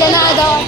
Diyan na daw.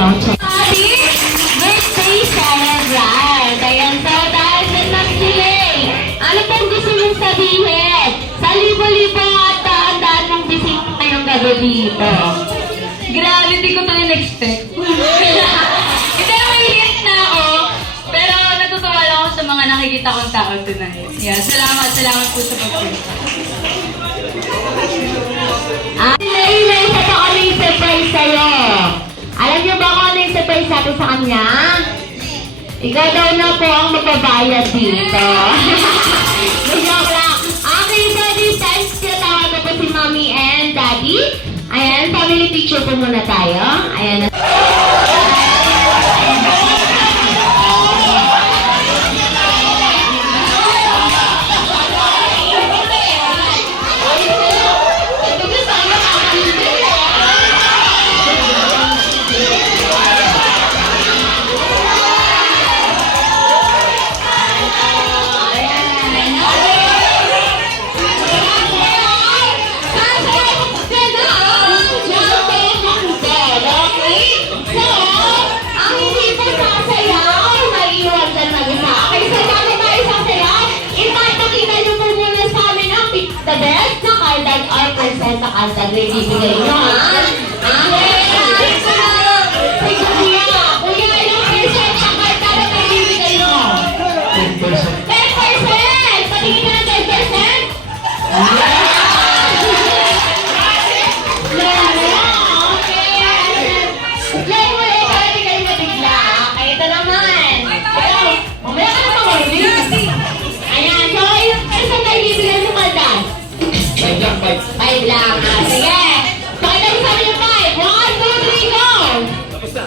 Happy birthday celebrant! Ayan, so dahil sa nag-delay, ano pong gusto mong sabihin? Sa libo-libo at daan-daan mong bisita ngayong gabi dito. Grabe, di ko ito in-expect. Hindi, mahilit na ako. Pero natutuwa lang ako sa mga nakikita kong tao tonight. Yeah, salamat po sa pagpunta. May isa pa kami surprise sa'yo. Alam niyo ba kung ano yung surprise natin sa kanya? Ikaw daw na po ang magbabayad dito. Joke lang. Okay, so this time, tinatawag ko po si Mommy and Daddy. Ayan, family picture po muna tayo. Ayan. The best na cardad or percent na cardad na ibibigay nyo, ha? Sige, kuya, ilang percent na cardad na ibibigay nyo? 10%. 10%! Patingin ka ng 10%? Play mo eh, para di kayo matigla. Okay, ito naman. Pero, mamaya ka na mag-ulit. Ayan, so ilang percent na ibibigay mo cardad? 5 lang. Sige. Pakita mo sa amin yung 5. 1, 2, 3, go! Tapos na.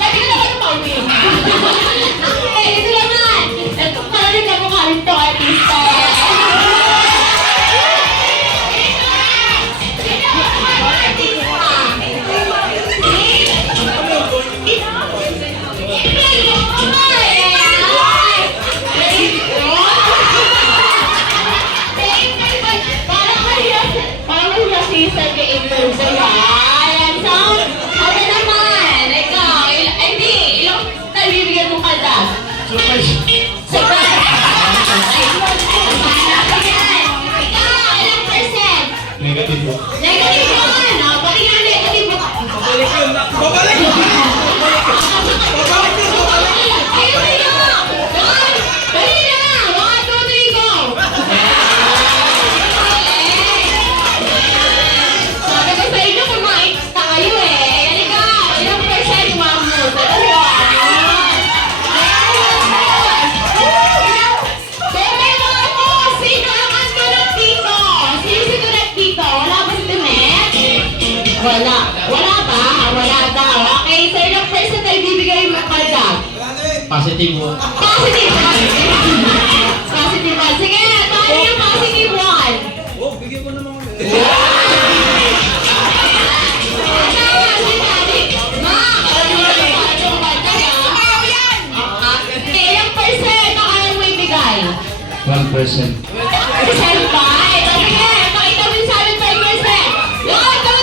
Sabi ko naman yung pauwi. Okay, ito naman. Parang ka mukha rin to, artista. Negative 1. Pati nga negative 1. Babalik yun. Babalik! Ayun na yun! Dali na! 1, 2, 3, go! Sabi ko sa inyo, kumain na kayo eh. Halika! Ilang percent ma'am mo? Wala. Wala ba? Wala daw. Okay, so ilang percent ay bibigay mo kada? Positive 1. Positive 1. Positive 1. Sige, paano yung positive 1? Oh, bigyan mo naman kami. Ilang percent ang ayaw mo ibigay? 1%. 1% ba? Ito, sige, pakita mo sa amin 5%. 1, 2,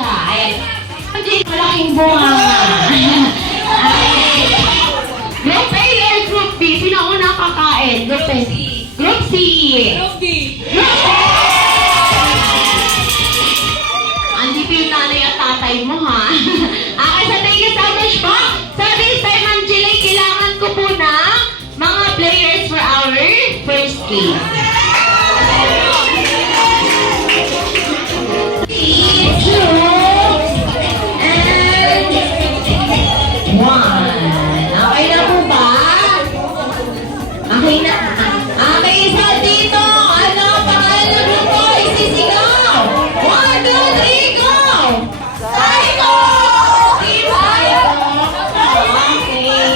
siya. Ayan. Hindi, malaking bunga nga. Ayan. Group A or Group B? Sino ang unang kakain? Group A. Group C. Group B. Group A! Andi pa yung nanay at tatay mo, ha? Okay, so thank you so much po. So this time, Ma'am Jilay, kailangan ko po na mga players for our first game. Okay na po ba? Okay na. Okay, isa dito. Ano ang pangalan ng grupo? Isisigaw. 1, 2, 3, go! Psycho! Diba? Okay.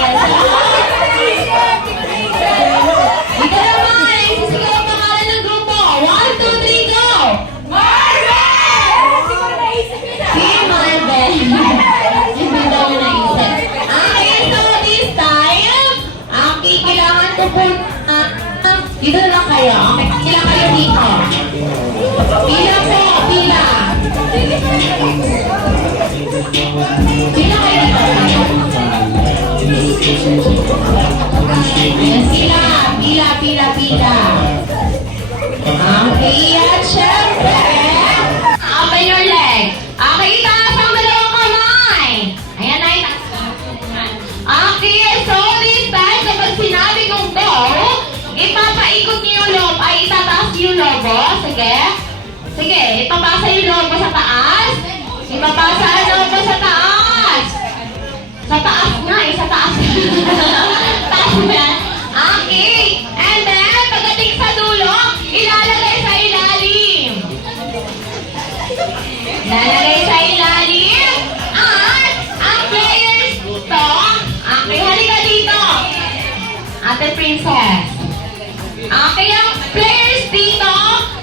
Ito naman. Isisigaw ang pangalan ng grupo. 1, 2, 3, go! Si Marvel. Hindi daw yun naisip. Okay, so this time, kailangan ko po dito na lang kayo. Pila kayo dito. Pila po, pila. Pila kayo dito. Ayan sila. Pila. Okay, at syempre, open your leg. Okay, itaas ang dalawang kamay. Ayan na, itaas. Okay, so this time, kapag sinabi kong go, ipapaikot niyo yung lobo, ay itataas niyo yung lobo. Sige. Sige, ipapasa yung lobo sa taas. Ipapasa ang lobo sa taas. Sa taas nga eh, sa taas. Taas ba? Okay. And then, pagdating sa dulo, ilalagay sa ilalim. Ilalagay sa ilalim. At, ang players to, okay, halika dito. Ate Princess. Okay, ang players dito,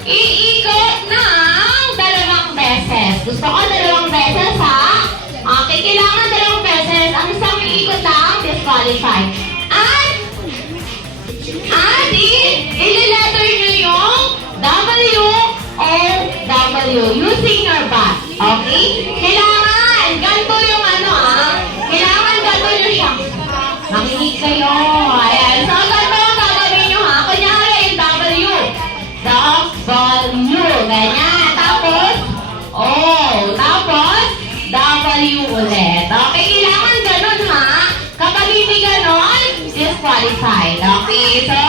iikot ng 2 beses. Gusto ko 2 beses, ha? Okay, kailangan 2 beses. Ang isang iikot lang, disqualified. At ililetter nyo yung W-O-W using your butt. Okay? Kailangan, ganito yung kailangan ganito nyo siya. Makinig kayo. Ayan. So, ganito ang gagawin nyo, ha? Kunyari, yung W. W. Ganyan. Tapos, tapos, W ulit. Okay, kailangan ganun, ha? Kapag hindi ganun, disqualified. Okay, so